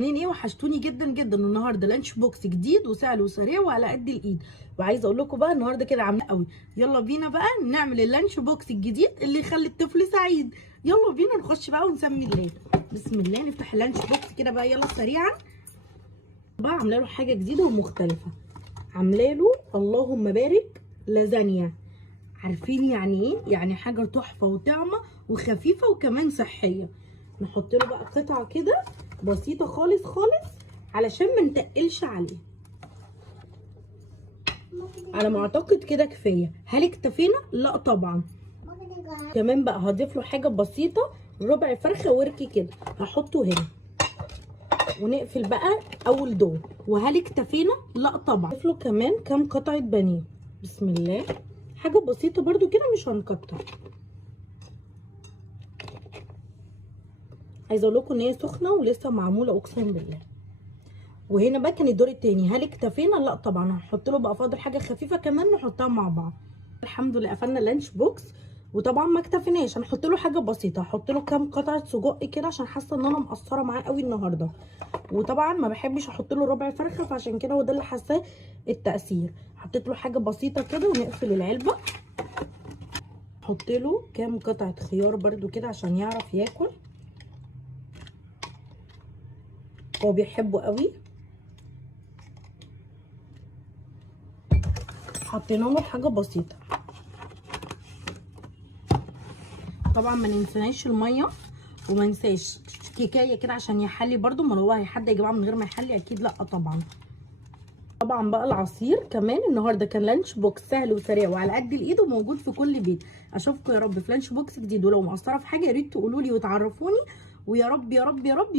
عاملين ايه؟ وحشتوني جدا جدا. النهارده لانش بوكس جديد وسهل وسريع وعلى قد الايد. وعايزه اقول لكم بقى النهارده كده عامله قوي. يلا بينا بقى نعمل اللانش بوكس الجديد اللي يخلي الطفل سعيد. يلا بينا نخش بقى ونسمي الله. بسم الله. نفتح اللانش بوكس كده بقى يلا سريعا. بقى عامله له حاجه جديده ومختلفه. عامله له اللهم بارك لازانيا. عارفين يعني ايه؟ يعني حاجه تحفه وطعمه وخفيفه وكمان صحيه. نحط له بقى قطعه كده بسيطه خالص خالص علشان ما نتقلش عليه. على ما اعتقد كده كفايه. هل اكتفينا؟ لا طبعا. كمان بقى هضيف له حاجه بسيطه، ربع فرخه وركي كده هحطه هنا ونقفل بقى اول دور. وهل اكتفينا؟ لا طبعا. هضيف له كمان كام قطعه بانيه. بسم الله. حاجه بسيطه برده كده مش هنكتر. عايزه اقول لكم ان هي سخنه ولسه معموله اقسم بالله. وهنا بقى كان الدور التاني. هل اكتفينا؟ لا طبعا. هحط له بقى فاضل حاجه خفيفه كمان نحطها مع بعض. الحمد لله قفلنا اللانش بوكس. وطبعا ما اكتفيناش، هنحط له حاجه بسيطه. هحط له كام قطعه سجق كده عشان حاسه ان انا مقصره معاه قوي النهارده. وطبعا ما بحبش احط له ربع فرخه، فعشان كده هو ده اللي حاساه التاثير. حطيت له حاجه بسيطه كده ونقفل العلبه. احط له كام قطعه خيار برده كده عشان يعرف ياكل. هو بيحبه قوي. حطينا له حاجه بسيطه. طبعا ما ننساش الميه وما ننساش كيكايه كده عشان يحلي برده. ما هو حد يا جماعه من غير ما يحلي؟ اكيد لا طبعا. طبعا بقى العصير كمان النهارده كان لانش بوكس سهل وسريع وعلى قد الايد وموجود في كل بيت. اشوفكم يا رب في لانش بوكس جديد. ولو مقصره في حاجه يا ريت تقولوا لي وتعرفوني. ويا رب يا رب يا رب